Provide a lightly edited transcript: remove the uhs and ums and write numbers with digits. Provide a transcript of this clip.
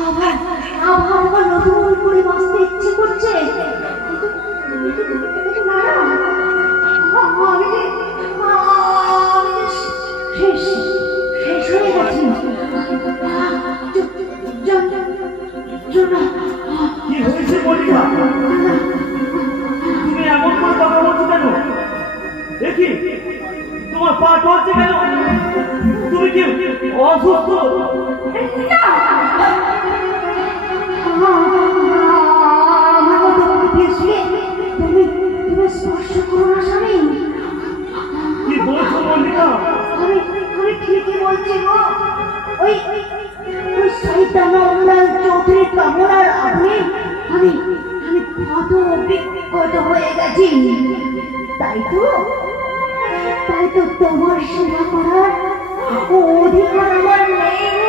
আবার আবার নতুন করে বাঁচতে ইচ্ছে করছে। না না, আমি শেষ শেষ হয়ে গেছি। কি হয়েছে মল্লিকা? তুমি এমন করে কথা বলছো কেন? দেখি তোমার পা টলছে কেন? তুমি কি অসুস্থ? স্পর্শ করো না স্বামী। কি বলছো মল্লিকা? আমি ঠিকই বলছি গো। ওই ওই শয়তানুল্লাহ চৌধুরী কামরার আগুনে আমি কত অভিজ্ঞতা হয়ে গেছি। তাই তো তোমার সেবা করার অধিকার আমার নেই।